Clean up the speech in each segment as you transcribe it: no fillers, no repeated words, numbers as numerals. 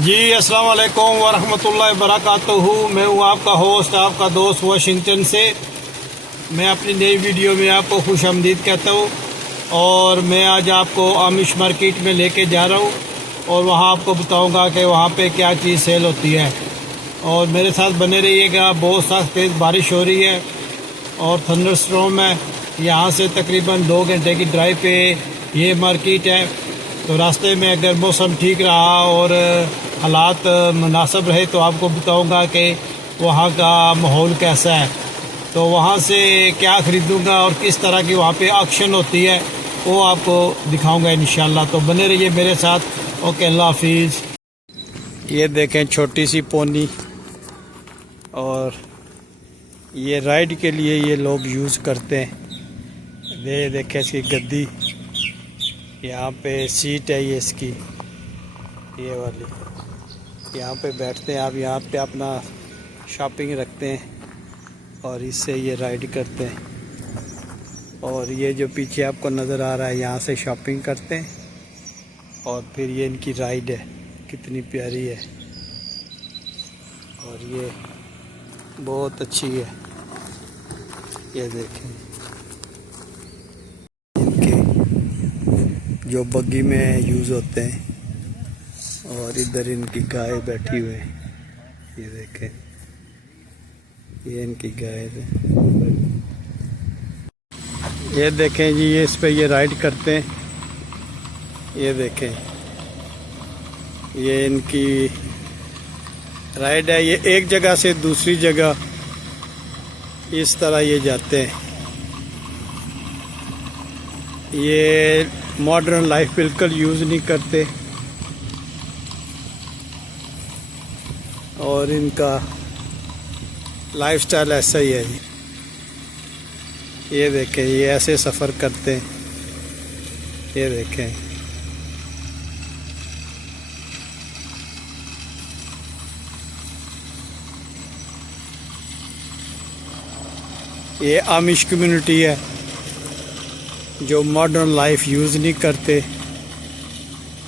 जी अस्सलाम वालेकुम वरहमतुल्लाहि वबरकातुहू। मैं हूँ आपका होस्ट, आपका दोस्त वाशिंगटन से। मैं अपनी नई वीडियो में आपको खुश आमदीद कहता हूँ और मैं आज आपको आमिश मार्केट में लेके जा रहा हूँ और वहाँ आपको बताऊँगा कि वहाँ पे क्या चीज़ सेल होती है। और मेरे साथ बने रहिएगा। बहुत सख्त तेज़ बारिश हो रही है और थंडर स्टॉर्म है। यहाँ से तकरीबन 2 घंटे की ड्राइव पे ये मार्केट है। तो रास्ते में अगर मौसम ठीक रहा और हालात मुनासिब रहे तो आपको बताऊंगा कि वहाँ का माहौल कैसा है। तो वहाँ से क्या ख़रीदूँगा और किस तरह की वहाँ पे ऑक्शन होती है वो आपको दिखाऊंगा इंशाल्लाह। तो बने रहिए मेरे साथ। ओके, अल्लाह हाफिज़। ये देखें छोटी सी पोनी, और ये राइड के लिए ये लोग यूज़ करते हैं। ये देखें इसकी गद्दी, यहाँ पे सीट है ये इसकी, ये वाली। यहाँ पे बैठते हैं आप, यहाँ पे अपना शॉपिंग रखते हैं और इससे ये राइड करते हैं। और ये जो पीछे आपको नज़र आ रहा है, यहाँ से शॉपिंग करते हैं और फिर ये इनकी राइड है। कितनी प्यारी है और ये बहुत अच्छी है। ये देखें इनके जो बग्गी में यूज़ होते हैं, और इधर इनकी गाय बैठी हुई है। ये देखें, ये इनकी गाय है। ये देखें जी, ये इस पे ये राइड करते हैं। ये देखें, ये इनकी राइड है। ये एक जगह से दूसरी जगह इस तरह ये जाते हैं। ये मॉडर्न लाइफ बिल्कुल यूज़ नहीं करते और इनका लाइफस्टाइल ऐसा ही है। ये देखें, ये ऐसे सफ़र करते हैं। ये देखें, ये आमिश कम्युनिटी है जो मॉडर्न लाइफ यूज़ नहीं करते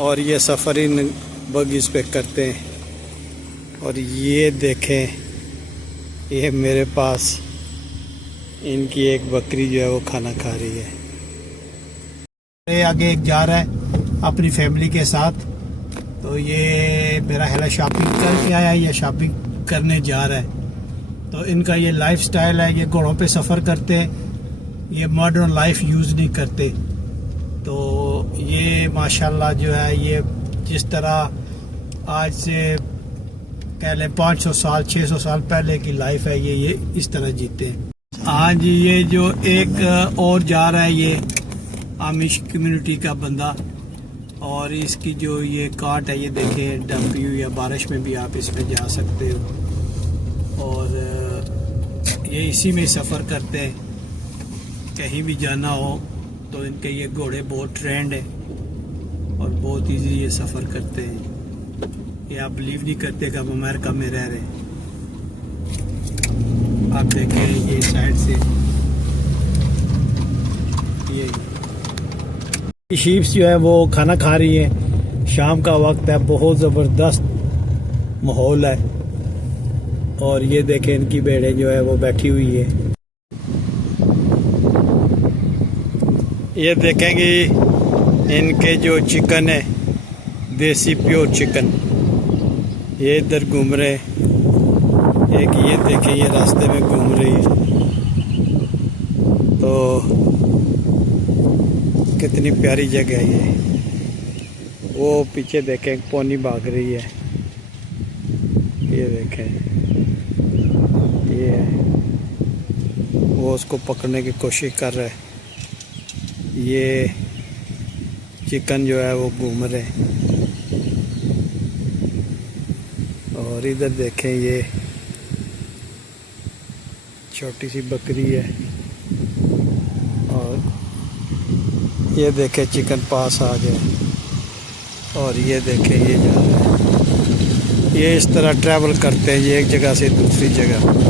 और ये सफ़र इन बगीज पे करते हैं। और ये देखें, ये मेरे पास इनकी एक बकरी जो है वो खाना खा रही है। ये आगे एक जा रहा है अपनी फैमिली के साथ। तो ये मेरा ख्याल है शॉपिंग करके आया है या शॉपिंग करने जा रहा है। तो इनका ये लाइफस्टाइल है, ये घोड़ों पे सफ़र करते हैं। ये मॉडर्न लाइफ यूज़ नहीं करते। तो ये माशाल्लाह जो है, ये जिस तरह आज से कह लें 500 साल 600 साल पहले की लाइफ है, ये इस तरह जीते हैं। हाँ जी, ये जो एक और जा रहा है, ये आमिश कम्युनिटी का बंदा, और इसकी जो ये काट है, ये देखें डंपी हुई है। बारिश में भी आप इसमें जा सकते हो और ये इसी में सफ़र करते हैं। कहीं भी जाना हो तो इनके ये घोड़े बहुत ट्रेंड है और बहुत इजी ये सफ़र करते हैं। ये आप बिलीव नहीं करते कि आप अमेरिका में रह रहे हैं। आप देखें ये साइड से ये शीप्स जो है वो खाना खा रही हैं। शाम का वक्त है, बहुत ज़बरदस्त माहौल है। और ये देखें इनकी भेड़ें जो है वो बैठी हुई है। ये देखेंगे इनके जो चिकन है, देसी प्योर चिकन, ये इधर घूम रहे। एक ये देखें, ये रास्ते में घूम रही है। तो कितनी प्यारी जगह है ये। वो पीछे देखें पोनी भाग रही है। ये देखें, ये वो उसको पकड़ने की कोशिश कर रहा है। ये चिकन जो है वो घूम रहे हैं। और इधर देखें, ये छोटी सी बकरी है। और ये देखें चिकन पास आ गया। और ये देखें ये जा रहा है। ये इस तरह ट्रैवल करते हैं, ये एक जगह से दूसरी जगह।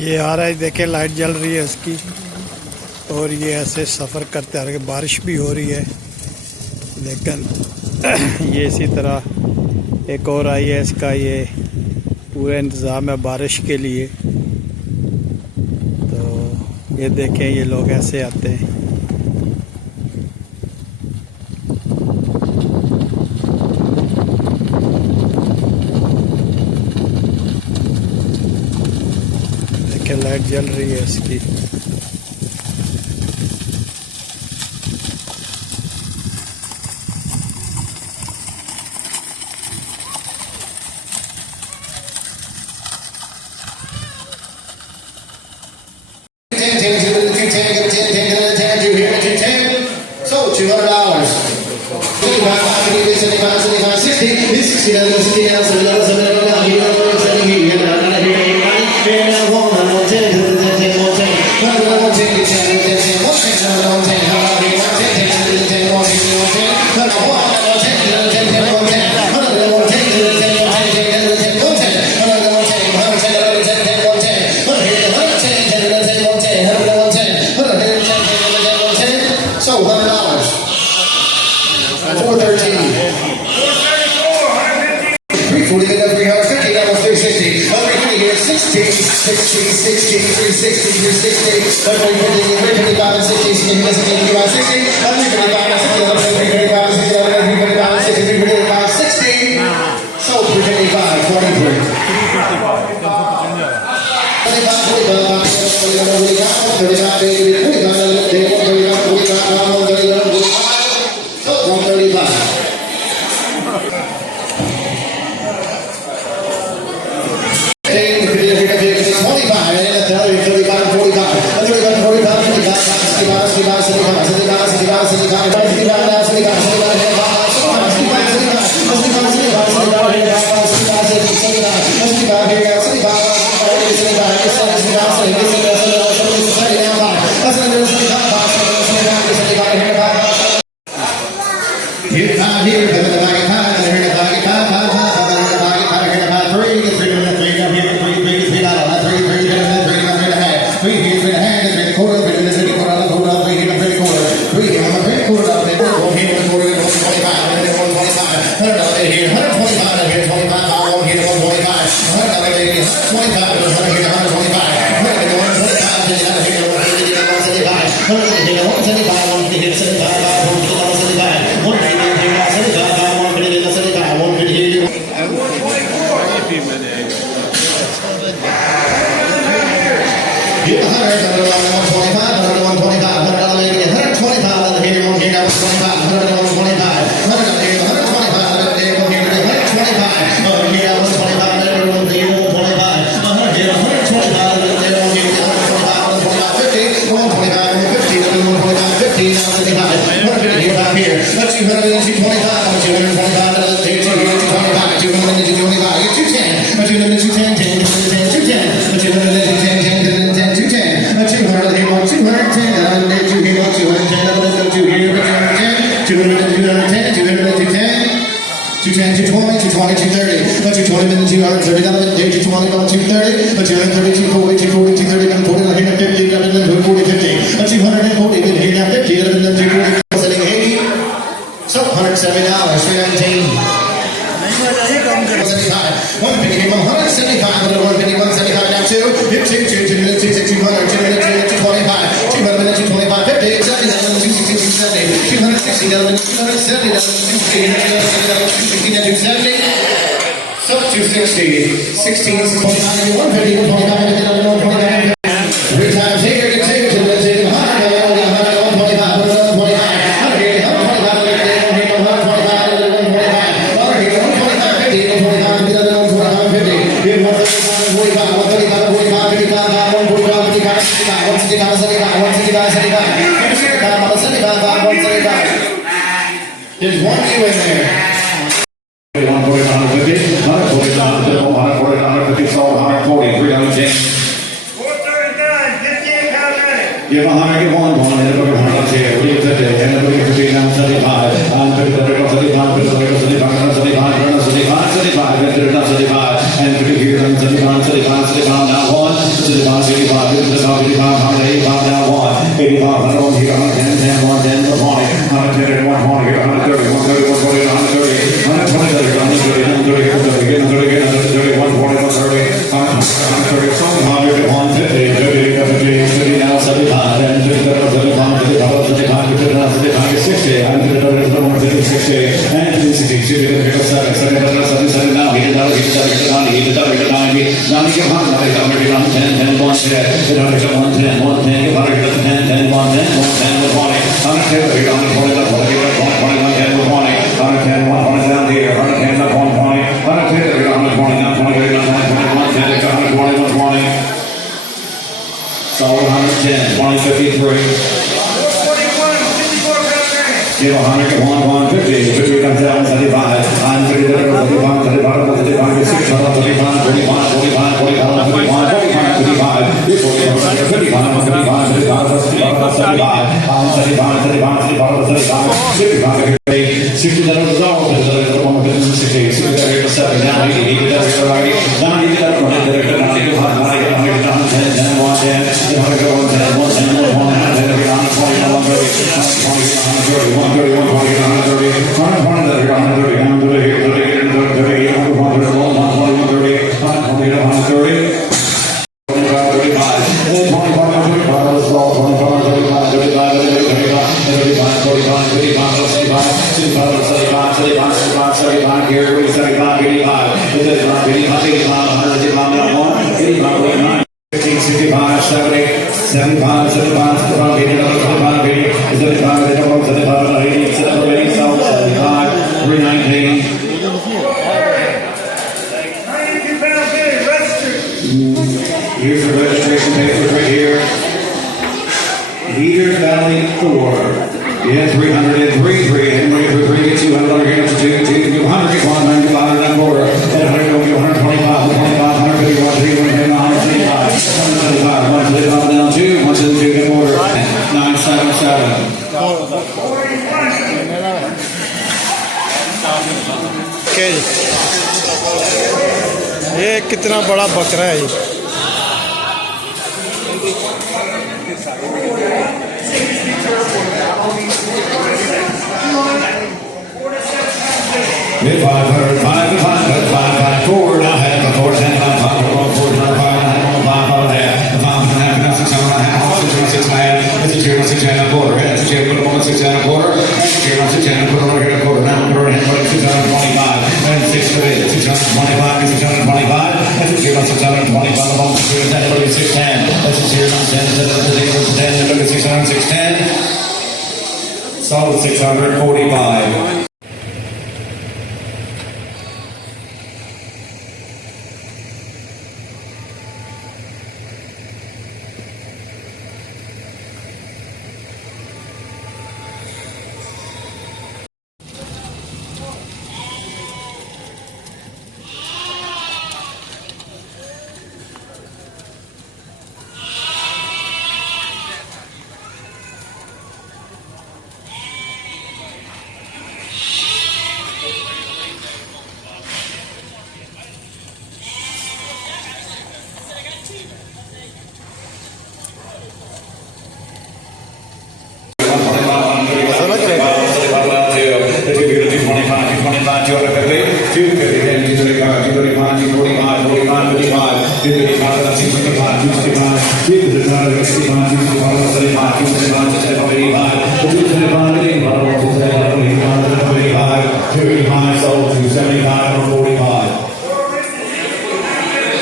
ये आ रहा है, देखे लाइट जल रही है इसकी, और ये ऐसे सफ़र करते आ रहे हैं। बारिश भी हो रही है, लेकिन ये इसी तरह एक और आई है, इसका ये पूरा इंतज़ाम है बारिश के लिए। तो ये देखें, ये लोग ऐसे आते हैं। देखें लाइट जल रही है इसकी। So $200. 75, and 50 here, 75, 75, 75, now 1, 75, Solid 110, 2053. Give 100 to 150. 50 comes down 75. I'm 30, 35, 35, 35, 36, 35, 45, 45, 45, 45, 55, 55, 55, 55, 75. I'm 35, 35, 35, 35, 65, 60 that was all of the 160, 60 that was 7, now 80, 80 that was 90, 90 that was 100, 90, 100, 110, 10, 110, 110, 110, 110, 130, 65, 70, 75, 75, 75, 80, 75, 80, 75, 75, 80, 75, 319. Here's the registration papers right here. Heater Valley 4. Yeah, 303, 3, Henry, 3, 200, here to 2, 2, 200, 195, and 4, 125, 125, 151, 3, 125, 125, down 2, 122, get more, 977. ओके जी, ये कितना बड़ा बकरा है ये। Mid 500, 5, 5, 5, 5, 4, now half, 4, 10, 5, 5, 4, 5, 5, 5, half, 5, 6, 6, 6, it's a 0, 6, and a quarter, it's a 0, 6, and a quarter, 0, 6, and a quarter, here a quarter, now quarter, and 625, and 6, 625, 625, that's a 0, 625, along the 0, 10, look at 610, that's a 0, 10, 10, look at 600, 610, solid 645.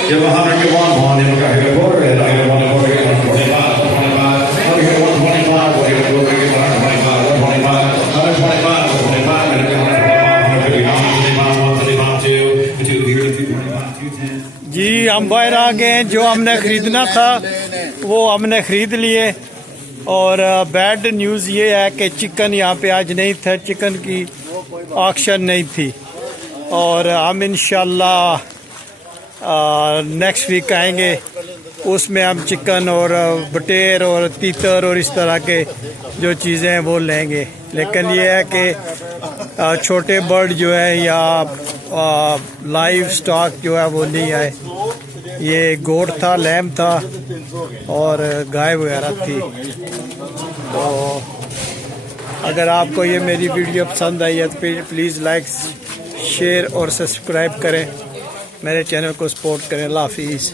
Give 100, give 1, then we're going to hit a quarter, and I get 1, and we're going to 125, 125, we're going to 125, we're going to 125, 125, 125, and 125, 125, 2, here to 225, 210. जी हम बाहर आ गए, जो हमने ख़रीदना था वो हमने ख़रीद लिए। और बैड न्यूज़ ये है कि चिकन यहाँ पे आज नहीं था, चिकन की ऑक्शन नहीं थी। और हम इंशाल्लाह नेक्स्ट वीक आएंगे, उसमें हम चिकन और बटेर और तीतर और इस तरह के जो चीज़ें हैं वो लेंगे। लेकिन ये है कि छोटे बर्ड जो है या लाइव स्टॉक जो है वो नहीं आए। ये गोट था, लैम था और गाय वगैरह थी। तो अगर आपको ये मेरी वीडियो पसंद आई है तो प्लीज़ लाइक, शेयर और सब्सक्राइब करें, मेरे चैनल को सपोर्ट करें। अल्लाह हाफिज़।